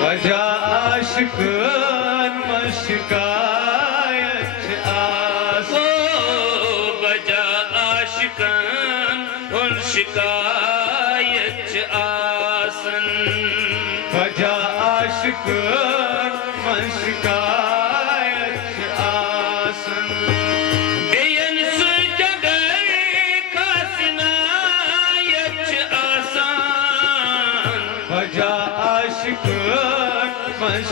Baca aşkın şikayet as. ओ बजा आशिकन उन शिकायत आसन Baca aşkın şikayet asın. बेयन सुजगर कासिनायत आसान Baca aşkın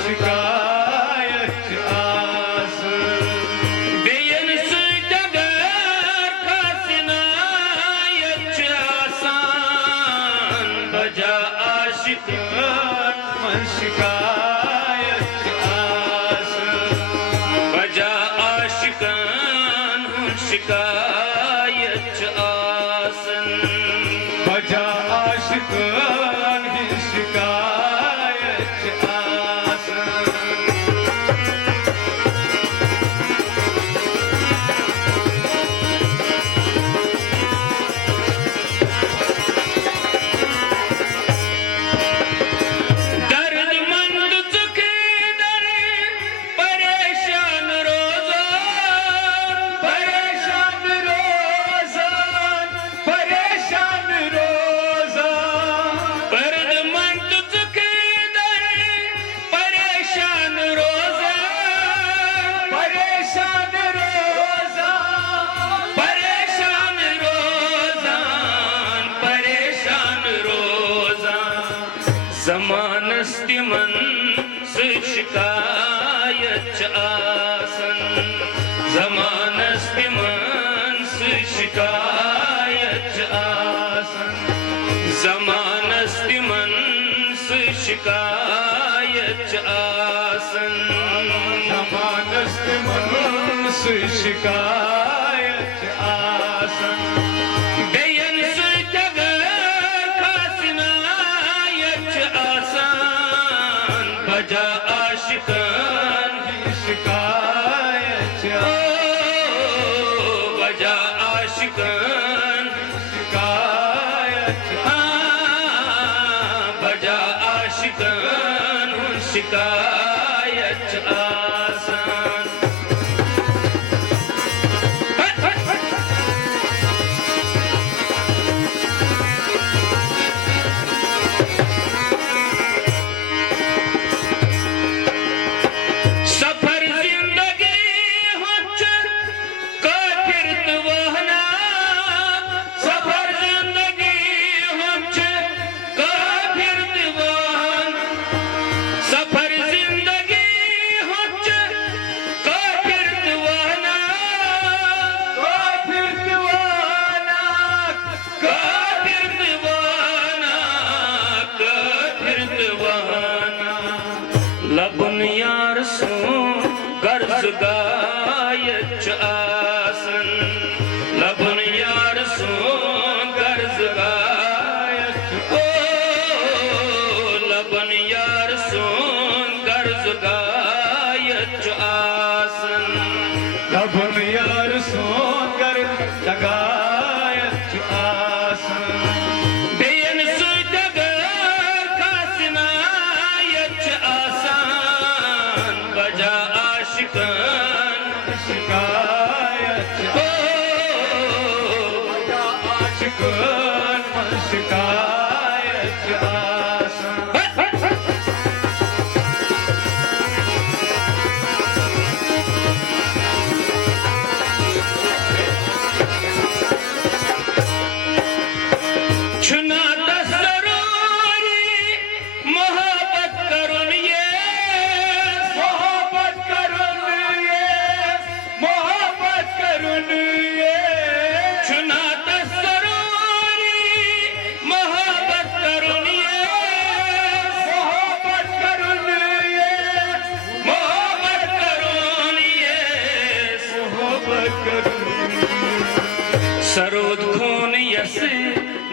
şikayet asın. बेयन सुजगर कासिनायत आसान बजा आशिकन Şikayet asın. बजा आशिकन शिकायत आसन Baca aşkın şikayet asın. दर्दमंद दुखी दर परेशान रोजान Perişan rozan, perişan rozan. दर्दमंद दुखी दर परेशान रोजान Perişan rozan. परेशान रोजान परेशान रोजान जमानस्ति मन से शिकायत आसन जमानस्ति मन से शिकायत आसन जमानस्ति मन से शिकायत आसन Zamanıstı manısı şikayet asın. बेयन सुजगर कासिनायत आसान बजा आशिकन Şikayet ओ बजा आशिकन şikayet बजा आशिकन शिकायत आसान सफर जिंदगी हुच काफिर वहना सफर जिंदगी हुच काफिर वहन सफर जिंदगी हुच काफिर वहना Kafir divana, काफिर वहना काफिर वहना लबन यार सो कर्ज गायत आसन लबन यार सो कर्ज गायत ओ लबन यार सो कर्ज गायत आसन Labın yar songar tagayet asın. बेयन सुजगर कासिनायत आसान बजा आशिकन Şikayet ओ aşkın şikayet asın. छुना दस्तरूरी मोहब्बत करुन ये Muhabbet karın ye, muhabbet karın ye. छुना दस्तरूरी मोहब्बत करुन ये Muhabbet karın ye, मोहब्बत करुन ये muhabbet karın ye. सरोद खून यस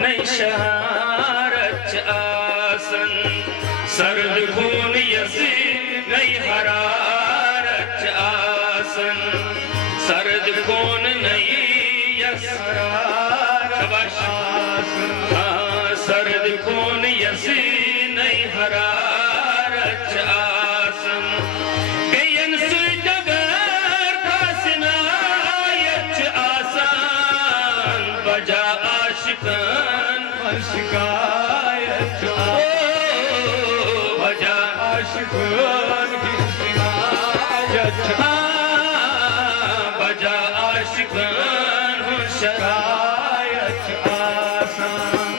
नई शहारत आसन सर्द खून यस नई हरारत आसन सर्द खून नई यस शाबाश हाँ, सर्द खून यस नई हरारत आशिकन शिकायत बजा आशिकन की शिकायत बजा आशिकन शिकायत आसान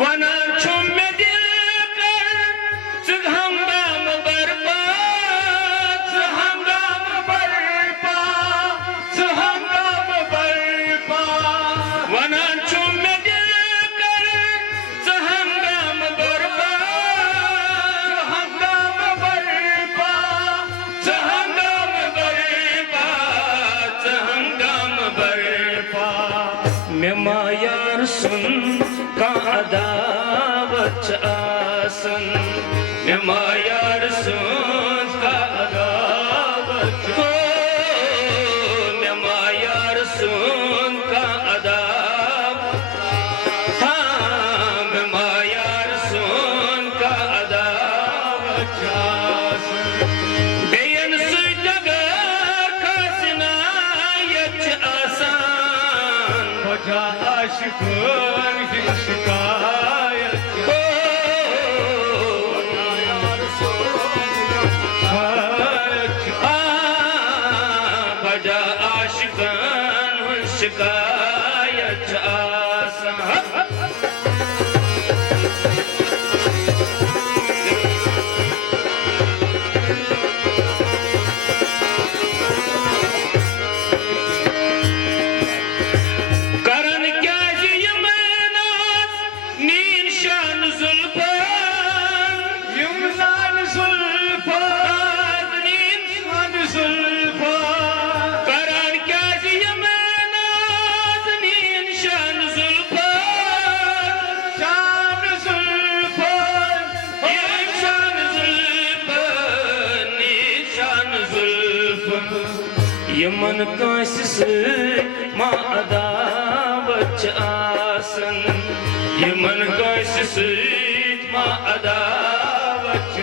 वनांचों में दिल कर हंगाम बरपा हंगाम बरपा हंगाम बरपा वनांचों में दिल कर हंगाम बरपा हंगाम बरपा हंगाम बरपा हंगाम बरपा मैं मायार सुन का अदावत आसन मैं मायार सुन का अदावत हो मैं मायार सुन का अदावत हाँ मैं मायार सुन का अदावत बेयन सुजगर खासना यच आसान बजा आशिकन की शिकायत बजा आशिकन शिकायत आसान करन क्या ये मैनास नीन शान जुल्फान यमनान जुल्फा नीन मान जुल्फा करन क्या ये मैनास नीन शान जुल्फान शान जुल्फा नीन शान जुल्फान नीन शान जुल्फान यमन कासिस मा अदावत आसन यमन कासिस मा अदावत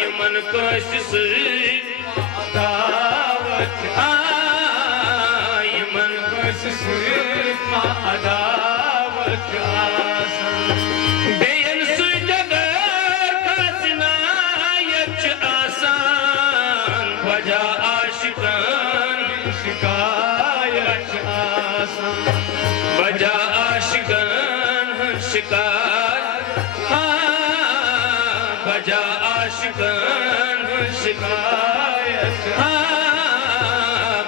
यमन कासिस दावत यमन कशिश मा अदावत आसन बेयन सुजगर खासना यच आसान बजा आशिकन शिकायत आसान बजा आशिकन शिकायत बजा आशिकन शिकायत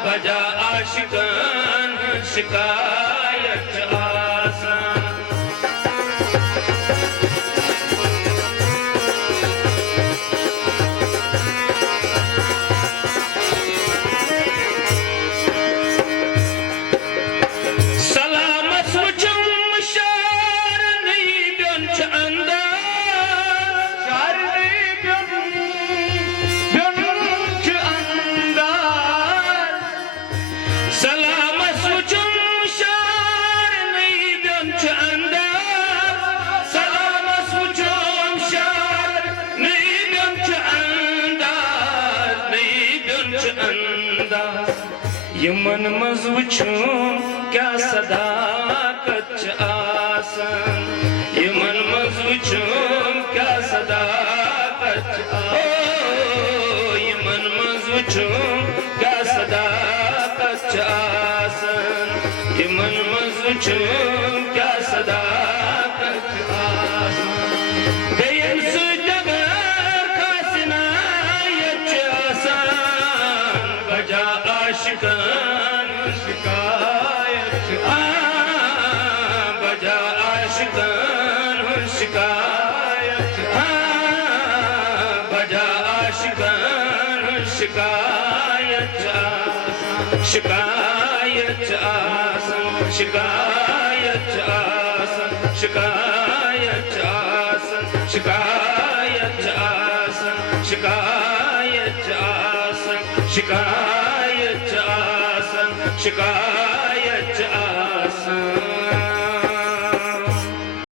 बजा आशिकन शिकायत आसान सलामत वचम शार नहीं गंच अंदाज शारदे ब्यंच अंदाज सलामत वचम शार नहीं गंच अंदाज सलामत वचम शार नहीं गंच अंदाज नहीं गंच अंदाज यमन मजवुचुम क्या सदाकत आसन यमन मजवुचुम क्या सदाकत यमन मजवुचुम क्या सदाकत आसन यमन मजवुचुम क्या सदाकत आसन बेयन सुजगर खासना यच आसान बजा आशिकन शिकायत बजा आशिकन शिकायत बजा आशिकन शिकायत शिकायत आसन शिकायत आसन शिकायत आसन शिकायत आसन शिकायत आसन शिकायत आसन शिकायत